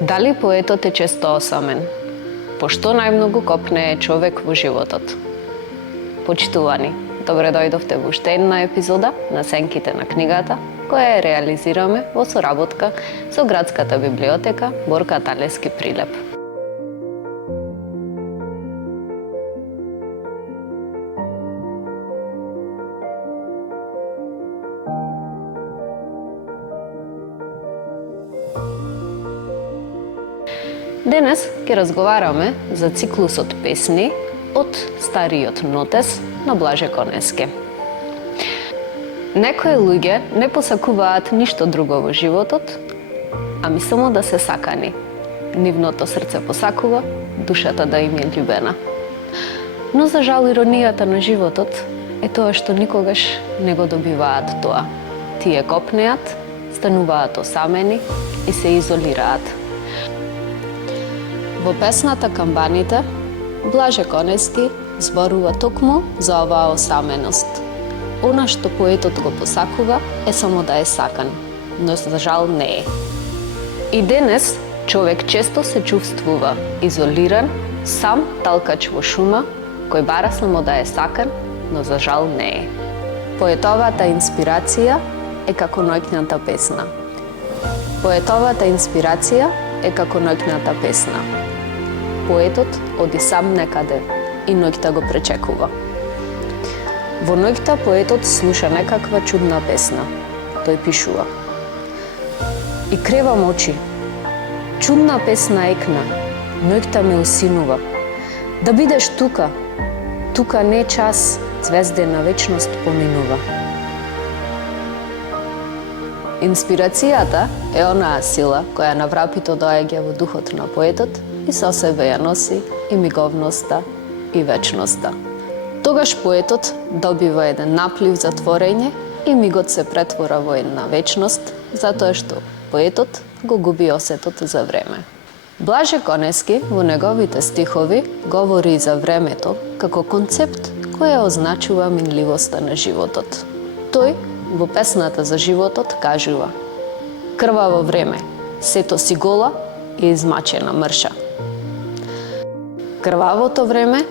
Дали поетот е често осамен? Пошто најмногу копнее човек во животот? Почитувани, добре дојдовте во уште една епизода на Сенките на книгата, која ја реализираме во соработка со Градската библиотека Борка Талевски Прилеп. Денес ќе разговараме за циклусот песни од стариот нотес на Блаже Конески. Некои луѓе не посакуваат ништо друго во животот, ами само да се сакани. Нивното срце посакува душата да им е љубена. Но за жал иронијата на животот е тоа што никогаш не го добиваат тоа. Тие копнеат, стануваат осамени и се изолираат. Во песната Камбаните, Блаже Конески зборува токму за оваа осаменост. Она што поетот го посакува е само да е сакан, но за жал не е. И денес човек често се чувствува изолиран, сам талкач во шума, кој бара само да е сакан, но за жал не е. Поетовата инспирација е како ноќната песна. Поетовата инспирација е како ноќната песна. Поетот оди сам некаде и ноќта го пречекува. Во ноќта поетот слуша некаква чудна песна. Тој пишува: И кревам очи. Чудна песна екна, ноќта ме усинува. Да бидеш тука, тука не час, звездена вечност поминува. Инспирацијата е онаа сила која наврапито доаѓа во духот на поетот и со себе ја носи и миговноста и вечноста. Тогаш поетот добива еден наплив за творење и мигот се претвора во една вечност, затоа што поетот го губи осетот за време. Блаже Конески во неговите стихови говори и за времето како концепт кој означува минливоста на животот. Тој во песната за животот кажува: Крваво време, сето си гола и измачена мрша. Крвавото време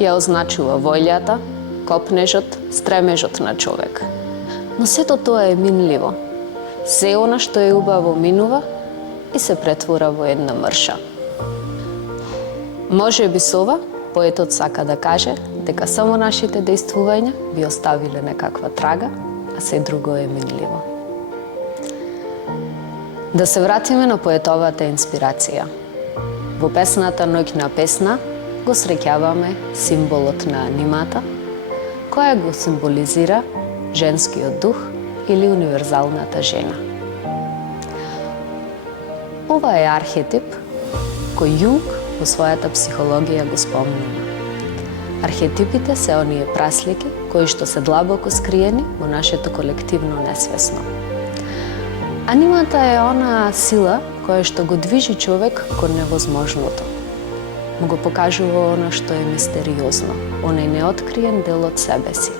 ја означува вољата, копнежот, стремежот на човек. Но сето тоа е минливо. Се она што е убаво минува и се претвора во една мрша. Може би со ова поетот сака да каже дека само нашите дејствувања би оставиле некаква трага, а се друго е минливо. Да се вратиме на поетовата инспирација. Во песната Ноќна песна го среќаваме символот на анимата, која го символизира женскиот дух или универзалната жена. Ова е архетип кој Јунг во својата психологија го спомнува. Архетипите се оние праслики кои што се длабоко скриени во нашето колективно несвесно. Анимата е онаа сила која што го движи човек кон невозможното. Му го покажува она што е мистериозно, онај неоткриен дел од себе си.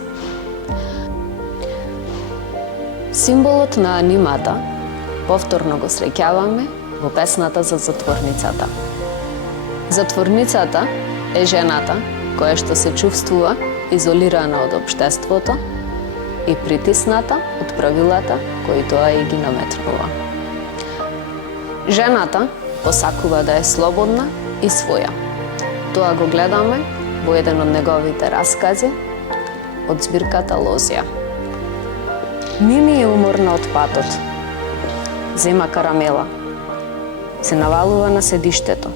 Символот на анимата повторно го среќаваме во песната за затворницата. Затворницата е жената која што се чувствува изолирана од општеството и притисната од правилата кои тоа и ги наметнува. Жената посакува да е слободна и своја. Тоа го гледаме во еден од неговите раскази од збирката Лозија. Мими е уморна од патот. Зема карамела. Се навалува на седиштето.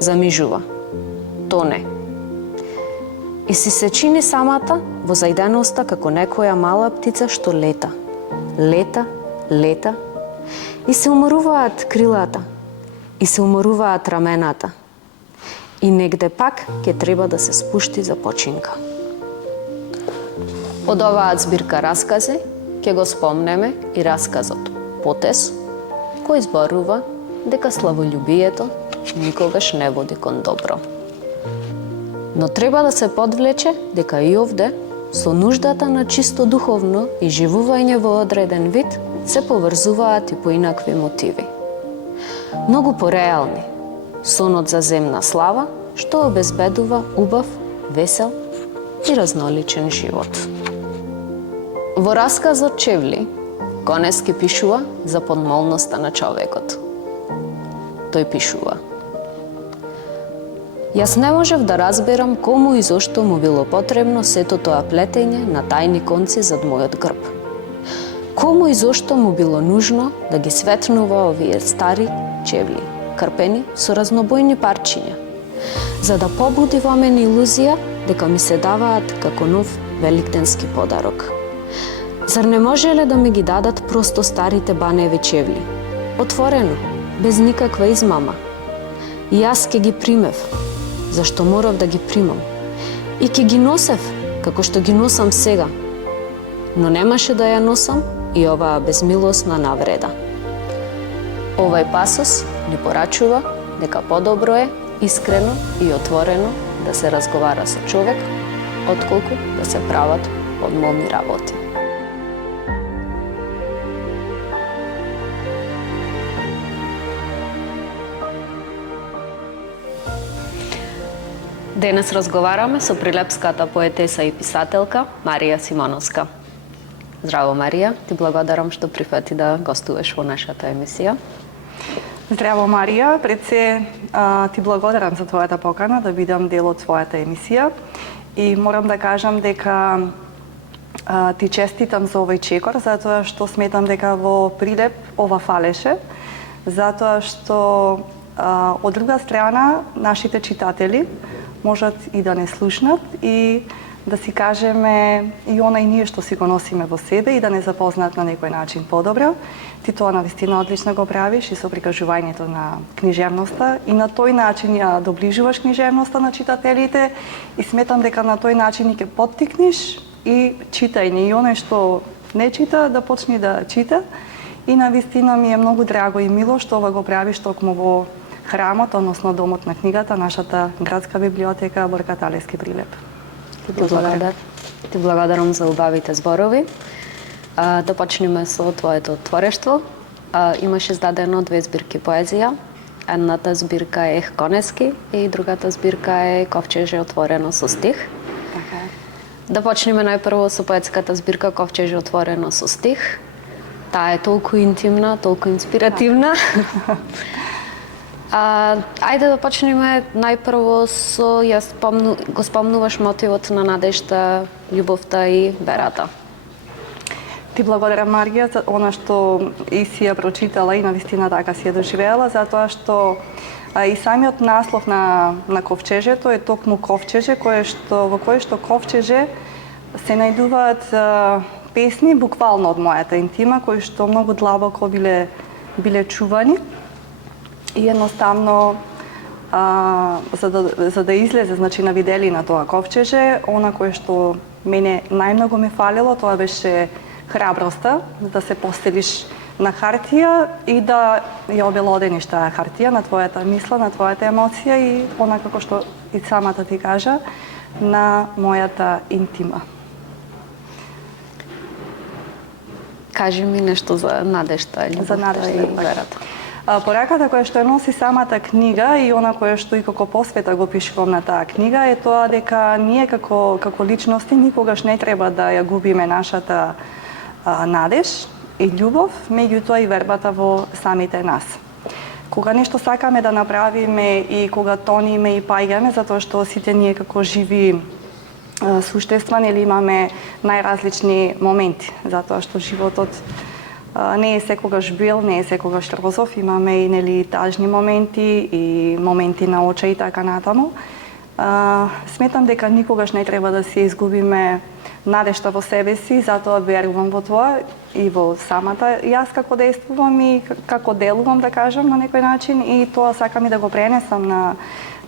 Замижува. Тоне. И си се чини самата во зајденоста како некоја мала птица што лета. Лета, лета. И се уморуваат крилата. И се уморуваат рамената. И негде пак ќе треба да се спушти за починка. Од оваа збирка раскази ќе го спомнеме и расказот Потес, кој зборува дека славолюбието никогаш не води кон добро. Но треба да се подвлече дека и овде, со нуждата на чисто духовно и живување во одреден вид, се поврзуваат и по инакви мотиви. Многу пореални, сонот за земна слава, што обезбедува убав, весел и разноличен живот. Во расказот Чевли, Конески пишува за подмолноста на човекот. Тој пишува: Јас не можев да разберам кому и зошто му било потребно сето тоа плетење на тајни конци зад мојот грб. Кому и зошто му било нужно да ги светнува овие стари чевли, крпени со разнобојни парчиња, за да побуди во мене илузија дека ми се даваат како нов великденски подарок. Зар не можеле да ми ги дадат просто старите баневи чевли, отворено, без никаква измама? И јас ке ги примев, зашто морав да ги примам. И ке ги носев, како што ги носам сега. Но немаше да ја носам и оваа безмилосна навреда. Овај пасос ни порачува дека подобро е искрено и отворено да се разговара со човек, отколку да се прават подмолни работи. Денес разговараме со прилепската поетеса и писателка Марија Симоновска. Здраво, Марија, ти благодарам што прифати да гостуваш во нашата емисија. Здраво, Марија, пред се ти благодарам за твојата покана да бидам дел од твојата емисија и морам да кажам дека ти честитам за овој чекор, затоа што сметам дека во Прилеп ова фалеше, затоа што од друга страна нашите читатели можат и да не слушнат и да си кажеме и она и ние што си го носиме во себе и да не запознаат на некој начин подобро. Ти тоа навистина одлично го правиш и со прикажувањето на книжевноста и на тој начин ја доближуваш книжевноста на читателите и сметам дека на тој начин ќе поттикнеш и читање и оној што не чита да почне да чита и навистина ми е многу драго и мило што ова го правиш токму во храмот, односно домот на книгата, нашата градска библиотека Борка Талевски Прилеп. Ти благодарам за убавите зборови. Да почнеме со твоето творештво. Имаш издадено 2 збирки поезија. Едната збирка е Конески и другата збирка е Ковчеже отворено со стих. Така. Да почнеме најпрво со поетската збирка Ковчеже отворено со стих. Таа е толку интимна, толку инспиративна. Ајде да почнеме најпрво со го спомнуваш мотивот на надежта, љубовта и верата. Ти благодарам, Марија, за она што и си ја прочитала и навистина така си ја доживеала, затоа што и самиот наслов на ковчежето е токму ковчеже, во кое што ковчеже се најдуваат песни буквално од мојата интима, кои што многу длабоко биле чувани. И едноставно, за да излезе на виделина тоа ковчеже, она кое што мене најмногу ми фалило, тоа беше храброста, да се постелиш на хартија и да ја обелодениш таа хартија на твојата мисла, на твојата емоција и она како што и самата ти кажа, на мојата интима. Кажи ми нешто за надежта, љубовта и верата. Пораката која што ја носи самата книга и она кое што и како посвета го пишувам на таа книга е тоа дека ние како личности никогаш не треба да ја губиме нашата надеж и љубов, меѓутоа и вербата во самите нас. Кога нешто сакаме да направиме и кога тониме и паѓаме, затоа што сите ние како живи суштества нели имаме најразлични моменти, затоа што животот не е секогаш бел, не е секогаш розов, имаме и нели тажни моменти и моменти на очи и така натаму. Сметам дека никогаш не треба да се изгубиме надежта во себе си, затоа верувам во тоа и во самата јас како действувам и како делувам, да кажам на некој начин и тоа сакам и да го пренесам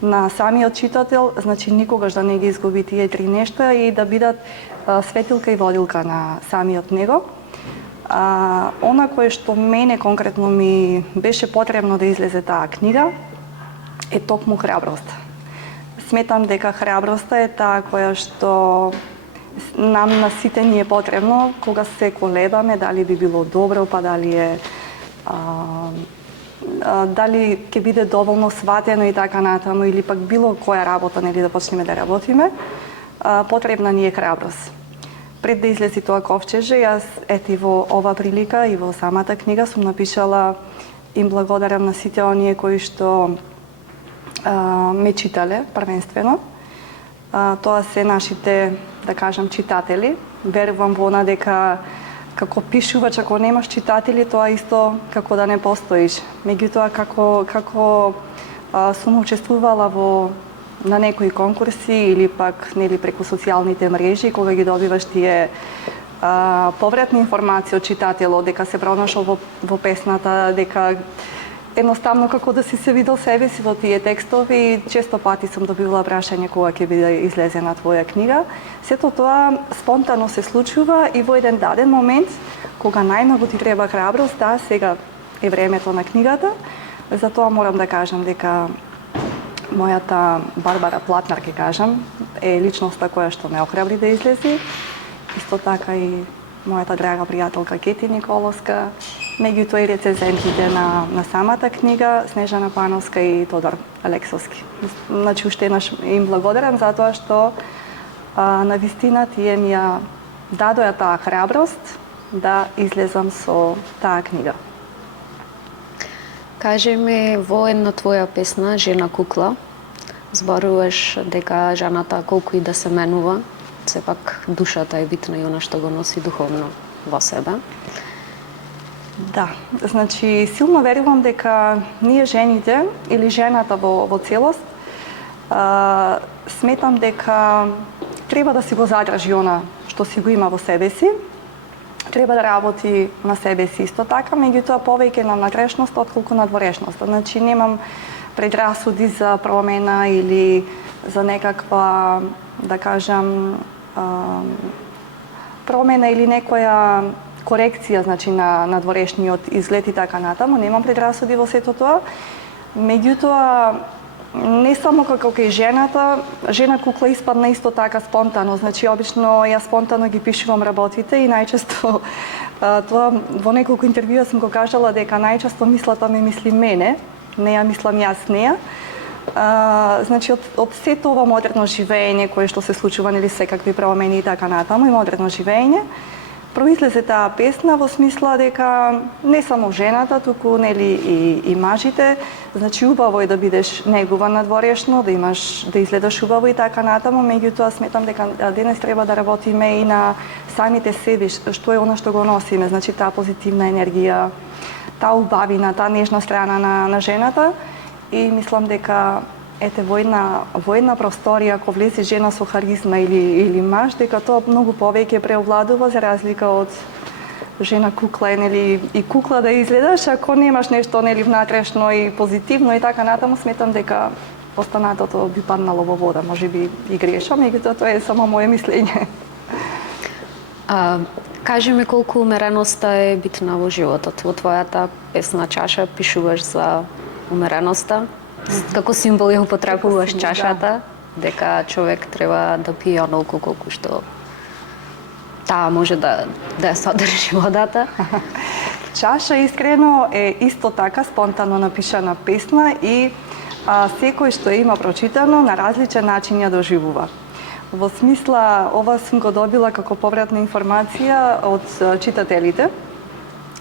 на самиот читател, значи никогаш да не ги изгуби тие 3 нешта и да бидат светилка и водилка на самиот него. Она кое што мене конкретно ми беше потребно да излезе таа книга е токму храброст. Сметам дека храброста е таа која што нам на сите ни е потребно кога се колебаме дали би било добро, па дали ќе биде доволно сватено и така натаму, или пак било која работа нели да почнеме да работиме, потребна ни е храброст. Пред да излезе тоа ковчеже, јас ети во ова прилика и во самата книга сум напишала: им благодарам на сите оние кои што ме читале првенствено. Тоа се нашите, да кажам, читатели. Верувам во она дека како пишувач, ако немаш читатели, тоа исто како да не постоиш. Меѓутоа, како сум учествувала на некои конкурси или пак нели преку социјалните мрежи, кога ги добиваш тие повратни информации од читателот, дека се пронашол во песната, дека едноставно како да си се видел себе си во тие текстови, и често пати сум добивала прашање кога ќе биде излезена твоја книга. Сето тоа спонтано се случува и во еден даден момент, кога најмногу ти треба храброст, да, сега е времето на книгата. Затоа морам да кажам дека мојата Барбара Платнар, ќе кажам, е личноста која што ме охрабри да излези. Исто така и мојата драга пријателка Кети Николовска, меѓутоа и рецензентите на самата книга, Снежана Пановска и Тодор Алексовски. Значи, уште еднаш им благодарам за тоа што навистина тие ми ја дадоа таа храброст да излезам со таа книга. Кажи ми, во една твоја песна, Жена кукла, зборуваш дека жената колку и да се менува, сепак душата е битна и она што го носи духовно во себе. Да, значи силно верувам дека ние жените или жената во целост сметам дека треба да си го задржи она што си го има во себе си. Треба да работи на себе си исто така, меѓутоа повеќе на внатрешност отколку на дворешност. Значи немам предрасуди за промена или за некаква, да кажам, промена или некоја корекција, значи на дворешниот изглед и така натаму. Немам предрасуди во сето тоа. Меѓутоа, не само како кај жената, Жена кукла испадна исто така спонтано. Значи, обично ја спонтано ги пишувам работите и најчесто тоа во неколку интервјуа сум го кажала дека најчесто мислата ме мисли мене, не ја мислам јас неа. Значи, од сето ова модерно живење кое што се случува, нели секакви промени и така натаму, и модерно живење, произлезе таа песна во смисла дека не само жената, туку нели и мажите, значи убаво е да бидеш негуван надворешно, да изгледаш убаво и така натаму, меѓутоа сметам дека денес треба да работиме и на самите себе, што е она што го носиме, значи таа позитивна енергија, таа убавина, таа нежна страна на жената, и мислам дека ете во една просторија, ако влезе жена со харизма или маж, дека тоа многу повеќе преовладува за разлика од Жена кукла, нели, и кукла да изгледаш, ако немаш нешто нели внатрешно и позитивно и така натаму, сметам дека останатото би паднало во вода. Можеби и грешам, меѓутоа тоа е само мое мислење. Кажи ми колку умереноста е битна во животот. Во твојата песна Чаша пишуваш за умереноста. Како символ ја употребуваш чашата, дека човек треба да пие онолку колку што таа може да ја содржи водата. Чаша искрено е исто така спонтано напишана песна и секој што има прочитано на различен начин ја доживува. Во смисла, ова сум го добила како повратна информација од читателите.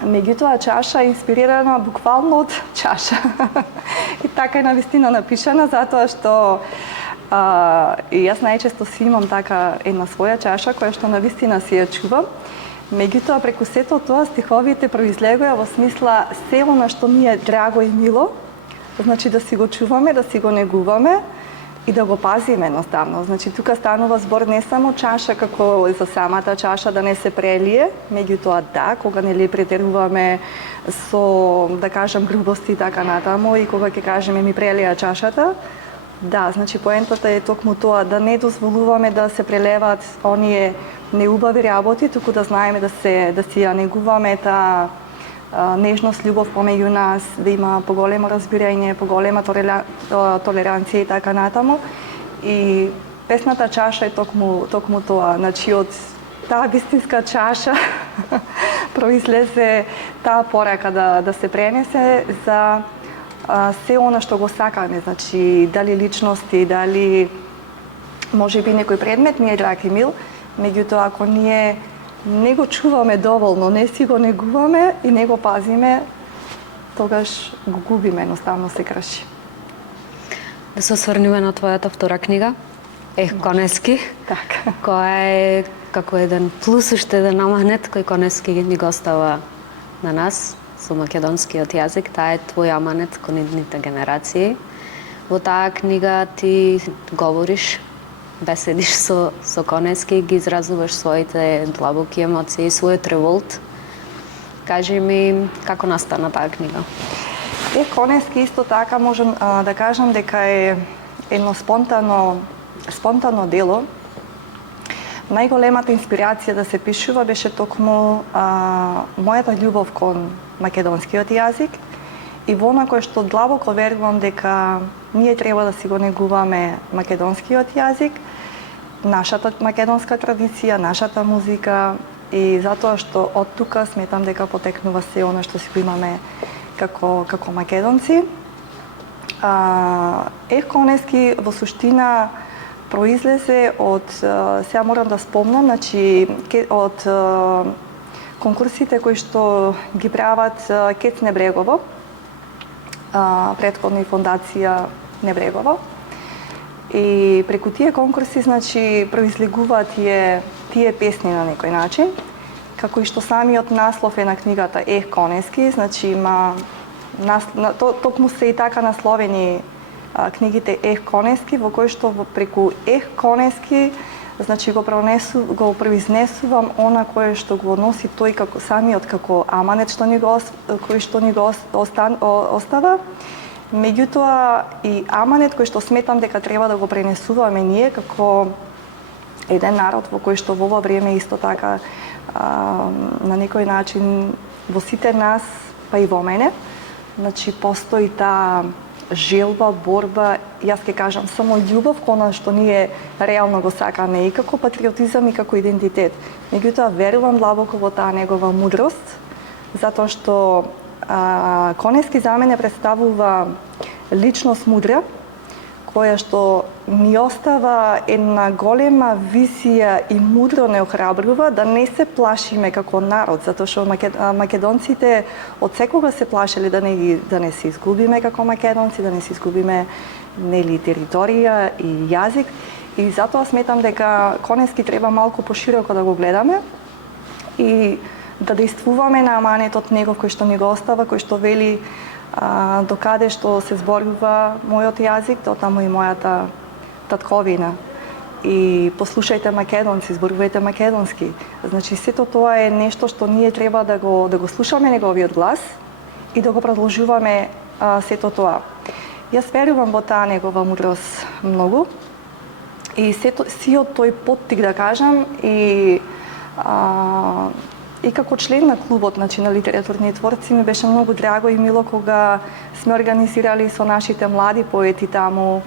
Меѓутоа, чаша е инспирирана буквално од чаша. И така е навистина напишана, затоа што и јас најчесто си имам така една своја чаша, која што навистина си ја чувам. Меѓутоа, преку сето тоа, стиховите произлегоја во смисла се она што ни е драго и мило, значи да си го чуваме, да си го негуваме и да го пазиме едноставно. Значи, тука станува збор не само чаша како за самата чаша да не се прелие, меѓутоа да, кога нели претеруваме со, да кажам, грубости и така натаму, и кога ќе кажеме ми прелија чашата, да, значи поентата е токму тоа, да не дозволуваме да се прелеваат оние неубави работи, туку да знаеме да си ја негуваме таа нежност, љубов помеѓу нас, да има поголемо разбирање, поголема толеранција и така натаму. И Песната чаша е токму тоа, значи од таа вистинска чаша произлезе таа порака да се пренесе за се она што го сакаме, значи дали личности, дали можеби некој предмет ни е драг и мил, меѓутоа ако ние не го чуваме доволно, не си го негуваме и не го пазиме, тогаш го губиме, едноставно се крши. Да се осврнеме на твојата втора книга, Ех Конески, Така. која е како еден плюс уште еден аманет кој Конески ни го остава на нас со македонскиот јазик. Таа е твој аманет кон идните генерации. Во таа книга ти говориш, беседиш со Конески, ги изразуваш своите длабоки емоции, својот револт. Кажи ми како настана таа книга? Ех Конески исто така можам да кажам дека е едно спонтано дело. Најголемата инспирација да се пишува беше токму мојата љубов кон македонскиот јазик и во на кој што длабоко верувам дека ние треба да си го негуваме македонскиот јазик, нашата македонска традиција, нашата музика и затоа што од тука сметам дека потекнува се она што си го имаме како македонци. Ех Конески во суштина произлезе од, сега морам да спомнам, значи од конкурсите кои што ги прават КЕЦ Небрегово, претходно и фондација Небрегово. И преку тие конкурси, значи, произлегуваат тие песни на некој начин, како и што самиот наслов е на книгата Ех Конески, значи има токму се и така насловени книгите Ех Конески, во кој што преку Ех Конески, значи го произнесувам она кое што го носи тој како самиот како аманет кој што ни го остава. Меѓутоа и аманет кој што сметам дека треба да го пренесуваме ние како еден народ во кој што во ова време исто така на некој начин во сите нас, па и во мене, значи постои таа желба, борба, јас ќе кажам само љубов кон она што ние реално го сакаме и како патриотизам и како идентитет. Меѓутоа верувам длабоко во таа негова мудрост, затоа што Конески за мене представува личност мудра, која што ни остава една голема визија и мудро не охрабрува да не се плашиме како народ, затоа што македонците од секога се плашеле да не се изгубиме како македонци, да не се изгубиме нели територија и јазик, и затоа сметам дека Конески треба малку пошироко да го гледаме и да действуваме на аманетот негов кој што ни го остава, кој што вели докаде што се зборува мојот јазик, дотаму и мојата татковина. И послушајте македонци, зборувајте македонски. Значи сето тоа е нешто што ние треба да го слушаме неговиот глас и да го продолжуваме сето тоа. Јас верувам во таа негова мудрост многу и сиот тој поттик да кажам и како член на клубот, значи на литературни творци, ми беше многу драго и мило кога сме организирали со нашите млади поети таму.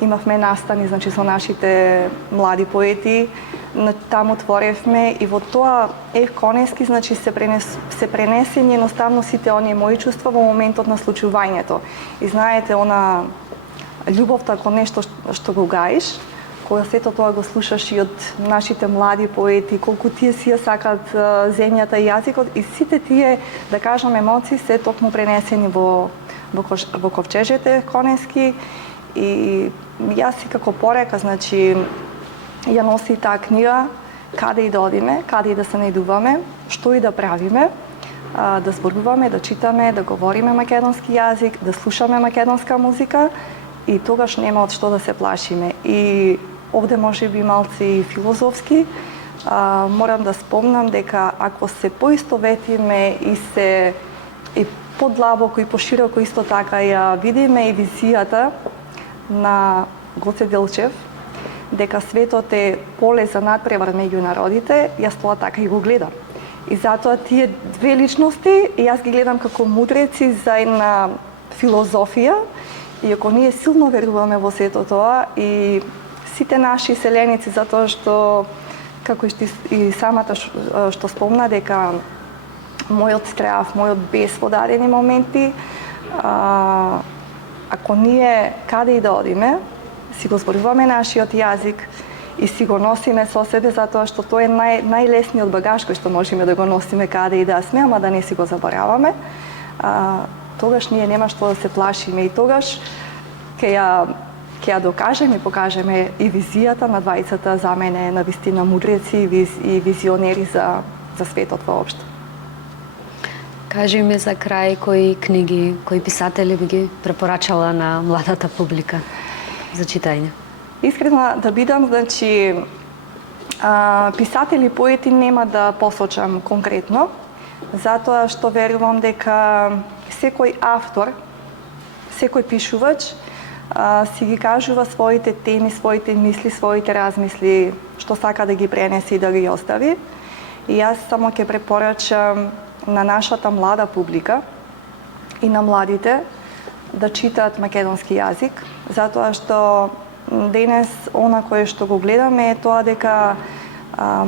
Имавме настани, значи со нашите млади поети, таму творевме и во тоа Ех Конески, значи се пренесени едноставно сите оние мои чувства во моментот на случувањето. И знаете, она љубовта кон нешто што го гаиш, кога сето тоа го слушаш и од нашите млади поети, колку тие си ја сакат земјата и јазикот, и сите тие, да кажам, емоции се токму пренесени во ковчежите Конески. И јас си како порека, значи, ја носи таа книга, каде и да одиме, каде и да се најдуваме, што и да правиме, да зборуваме, да читаме, да говориме македонски јазик, да слушаме македонска музика, и тогаш нема од што да се плашиме. И овде може би малци и филозофски, морам да спомнам дека ако се поистоветиме и подлабоко и пошироко исто така ја видиме и визијата на Гоце Делчев, дека светот е поле за надпревар меѓу народите, јас тоа така и го гледам. И затоа тие две личности јас ги гледам како мудреци за една филозофија, и ако ние силно веруваме во сето тоа и сите наши селеници, затоа што, како и самата што спомна, дека мојот страв, мојот бес во дадени моменти, ако ние каде и да одиме, си го зборуваме нашиот јазик и си го носиме со себе, затоа што тој е најлесниот багаж кој што можеме да го носиме каде и да сме, ама да не си го забораваме, тогаш ние нема што да се плашиме и тогаш ќе ја докажеме и покажеме и визијата на двајцата за мене на вистина мудреци и визионери за светот воопшто. Кажи ми за крај кои книги, кои писатели би ги препорачала на младата публика за читање? Искрено да бидам, значи, писатели, поети нема да посочам конкретно, затоа што верувам дека секој автор, секој пишувач си ги кажува своите теми, своите мисли, своите размисли, што сака да ги пренесе и да ги остави. И јас само ќе препорачам на нашата млада публика и на младите да читаат македонски јазик, затоа што денес она кое што го гледаме е тоа дека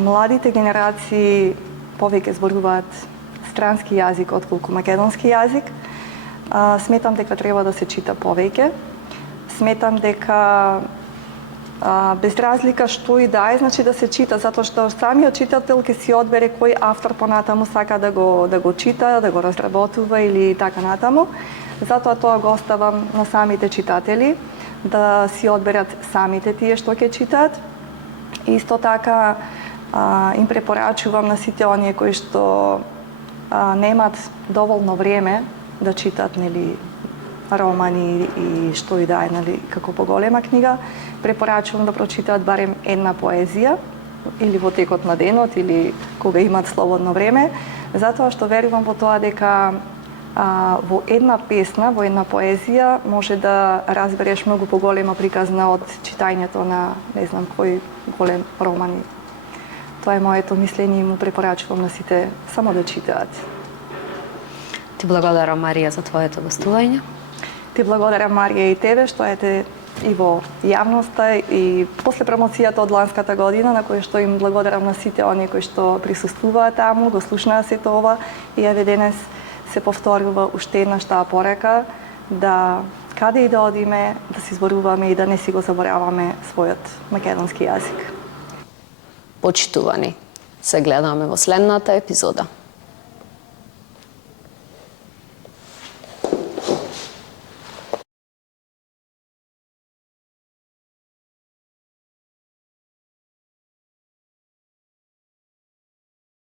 младите генерации повеќе зборуваат странски јазик отколку македонски јазик. Сметам дека треба да се чита повеќе. Сметам дека без разлика што и да е, значи да се чита, затоа што самиот читател ќе си одбере кој автор понатаму сака да го чита, да го разработува или така натаму. Затоа тоа го оставам на самите читатели да си одберат самите тие што ќе читаат. Исто така им препорачувам на сите оние кои што немаат доволно време да читаат, нели, романи и што и да е, нели, како поголема книга, препорачувам да прочитаат барем една поезија или во текот на денот или кога имаат слободно време, затоа што верувам во тоа дека во една песна, во една поезија може да разбереш многу поголема приказна од читањето на не знам кој голем роман. Тоа е моето мислење и му препорачувам на сите само да читаат. Ти благодарам, Марија, за твоето гостување. Ти благодарам, Марија, и тебе што ете и во јавноста и после промоцијата од ланската година, на која што им благодарам на сите оние кои што присуствуваат таму, го слушнаа сето ова и еве денес се повторува уште една штаа порека да каде и да одиме, да си зборуваме и да не си го забораваме својот македонски јазик. Почитувани, се гледаме во следната епизода.